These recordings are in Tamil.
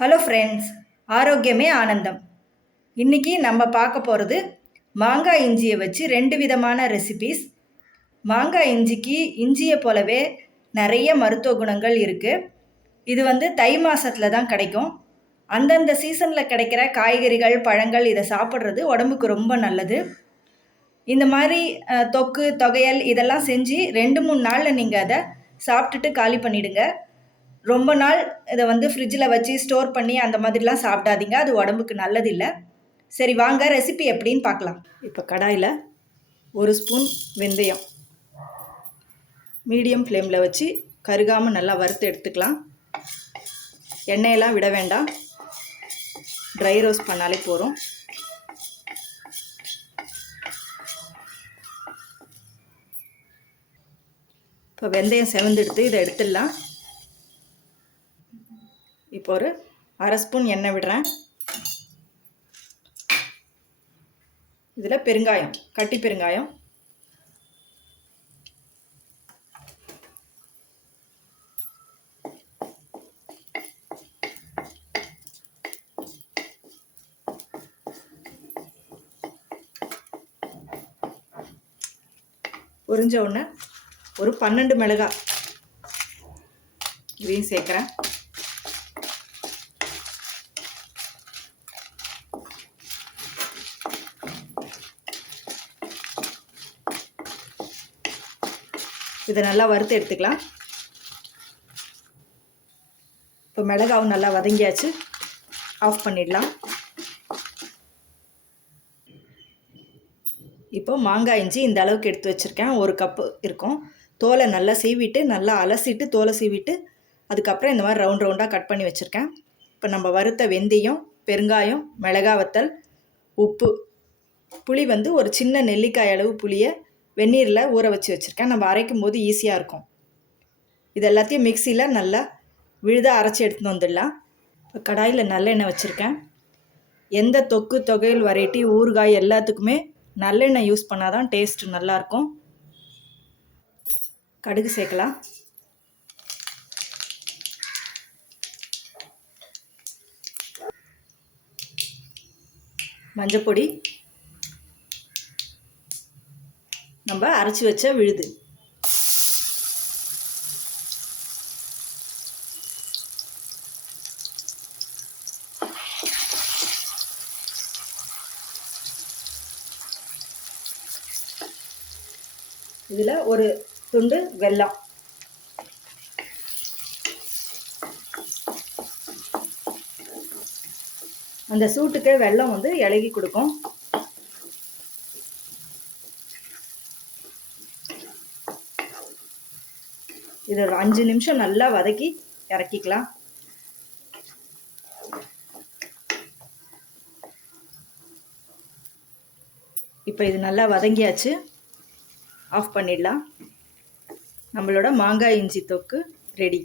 ஹலோ ஃப்ரெண்ட்ஸ், ஆரோக்கியமே ஆனந்தம். இன்றைக்கி நம்ம பார்க்க போகிறது மாங்காய் இஞ்சியை வச்சு 2 விதமான ரெசிபீஸ். மாங்காய் இஞ்சிக்கு இஞ்சியை போலவே நிறைய மருத்துவ குணங்கள் இருக்குது. இது தை மாதத்தில் தான் கிடைக்கும். அந்தந்த சீசனில் கிடைக்கிற காய்கறிகள், பழங்கள் இதை சாப்பிட்றது உடம்புக்கு ரொம்ப நல்லது. இந்த மாதிரி தொக்கு, தொகையல் இதெல்லாம் செஞ்சு 2-3 நாளில் நீங்கள் அதை சாப்பிட்டுட்டு காலி பண்ணிவிடுங்க. ரொம்ப நாள் இதை ஃப்ரிட்ஜில் வச்சு ஸ்டோர் பண்ணி அந்த மாதிரிலாம் சாப்பிடாதீங்க, அது உடம்புக்கு நல்லதில்லை. சரி வாங்க ரெசிபி எப்படின்னு பார்க்கலாம். இப்போ கடாயில் 1 ஸ்பூன் வெந்தயம் மீடியம் ஃப்ளேமில் வச்சு கருகாமல் நல்லா வறுத்து எடுத்துக்கலாம். எண்ணெயெல்லாம் விட வேண்டாம், ட்ரை ரோஸ்ட் பண்ணாலே போதும். இப்போ வெந்தயம் செவந்தெடுத்து இதை எடுத்துடலாம். இப்போ ஒரு 1/2 ஸ்பூன் எண்ணெய் விடுறேன். இதில் பெருங்காயம், கட்டி பெருங்காயம், பொரிஞ்ச உடனே ஒரு 12 மிளகாய் இதையும் சேர்க்குறேன். இதை நல்லா வறுத்து எடுத்துக்கலாம். இப்போ மிளகாவும் நல்லா வதங்கியாச்சு, ஆஃப் பண்ணிடலாம். இப்போ மாங்காய் இஞ்சி இந்த அளவுக்கு எடுத்து வச்சுருக்கேன், 1 கப்பு இருக்கும். தோலை நல்லா சீவிட்டு, நல்லா அலசிட்டு தோலை சீவிட்டு அதுக்கப்புறம் இந்த மாதிரி ரவுண்ட் ரவுண்டாக கட் பண்ணி வச்சுருக்கேன். இப்போ நம்ம வறுத்த வெந்தயம், பெருங்காயம், மிளகாய் வத்தல், உப்பு, புளி ஒரு சின்ன நெல்லிக்காய் அளவு புளியை வெந்நீரில் ஊற வச்சு வச்சுருக்கேன். நம்ம அரைக்கும் போது ஈஸியாக இருக்கும். இது எல்லாத்தையும் மிக்சியில் நல்லா விழுதாக அரைச்சி எடுத்துன்னு வந்துடலாம். இப்போ கடாயில் நல்லெண்ணெய் வச்சுருக்கேன். எந்த தொக்கு, தொகையல், வெரைட்டி, ஊறுகாய் எல்லாத்துக்குமே நல்லெண்ணெய் யூஸ் பண்ணால் தான் டேஸ்ட்டு நல்லாயிருக்கும். கடுகு சேர்க்கலாம். மஞ்சப்பொடி, நம்ம அரைச்சி வச்ச விழுது, இதில் ஒரு துண்டு வெல்லம், அந்த சூட்டுக்கு வெல்லம் இலகி கொடுக்கும். இது ஒரு 5 நிமிஷம் நல்லா வதக்கி இறக்கிக்கலாம். இப்போ இது நல்லா வதங்கியாச்சு, ஆஃப் பண்ணிடலாம். நம்மளோட மாங்காய் இஞ்சி தொக்கு ரெடி.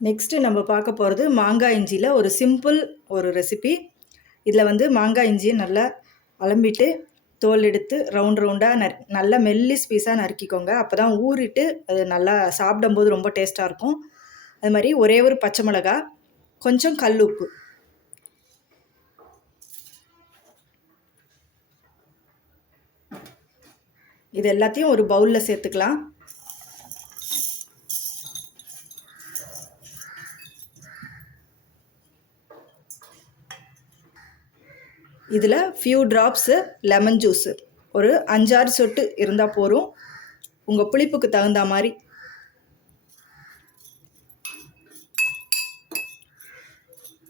நெக்ஸ்ட்டு நம்ம பார்க்க போகிறது மாங்காய் இஞ்சியில் ஒரு சிம்பிள் ஒரு ரெசிபி. இதில் மாங்காய் இஞ்சியை நல்லா அலம்பிட்டு தோல் எடுத்து ரவுண்ட் ரவுண்டாக நல்லா மெல்லிஸ் பீஸாக நறுக்கிக்கோங்க. அப்போ தான் ஊறிட்டு அது நல்லா சாப்பிடும்போது ரொம்ப டேஸ்ட்டாக இருக்கும். அது மாதிரி ஒரே ஒரு பச்சை மிளகா, கொஞ்சம் கல் உப்பு, இது எல்லாத்தையும் ஒரு பவுலில் சேர்த்துக்கலாம். இதில் ஃபியூ ட்ராப்ஸு லெமன் ஜூஸு, ஒரு 5-6 சொட்டு இருந்தால் போதும், உங்கள் புளிப்புக்கு தகுந்த மாதிரி.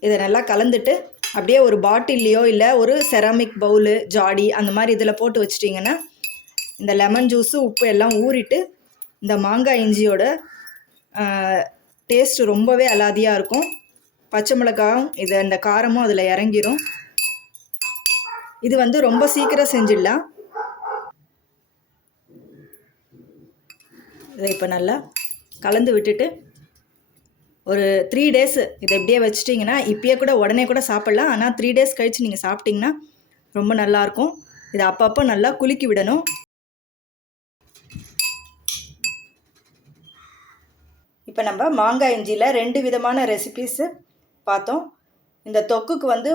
இதை நல்லா கலந்துட்டு அப்படியே ஒரு பாட்டில்லையோ இல்லை ஒரு செராமிக் பவுலு, ஜாடி அந்த மாதிரி இதில் போட்டு வச்சிட்டிங்கன்னா இந்த லெமன் ஜூஸு, உப்பு எல்லாம் ஊறிட்டு இந்த மாங்காய் இஞ்சியோட டேஸ்ட்டு ரொம்பவே அலாதியாக இருக்கும். பச்சை மிளகாயும் இந்த காரமும் அதில் இறங்கிரும். இது ரொம்ப சீக்கிரம் செஞ்சிடலாம். இதை இப்போ நல்லா கலந்து விட்டுட்டு ஒரு 3 டேஸு இதை எப்படியே வச்சிட்டிங்கன்னா, இப்போயே கூட உடனே கூட சாப்பிட்லாம். ஆனால் 3 டேஸ் கழித்து நீங்கள் சாப்பிட்டிங்கன்னா ரொம்ப நல்லாயிருக்கும். இதை அப்பப்போ நல்லா குலுக்கி விடணும். இப்போ நம்ம மாங்காய் இஞ்சியில் 2 விதமான ரெசிபீஸு பார்த்தோம். இந்த தொக்குக்கு வந்து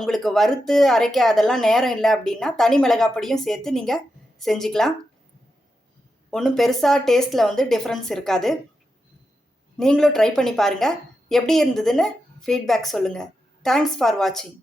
உங்களுக்கு வறுத்து அரைக்க அதெல்லாம் நேரம் இல்லை அப்படின்னா தனி மிளகாய் பொடியும் சேர்த்து நீங்கள் செஞ்சுக்கலாம். ஒன்றும் பெருசாக டேஸ்ட்டில் வந்து டிஃப்ரென்ஸ் இருக்காது. நீங்களும் ட்ரை பண்ணி பாருங்கள். எப்படி இருந்ததுன்னு ஃபீட்பேக் சொல்லுங்கள். தேங்க்ஸ் ஃபார் வாட்சிங்.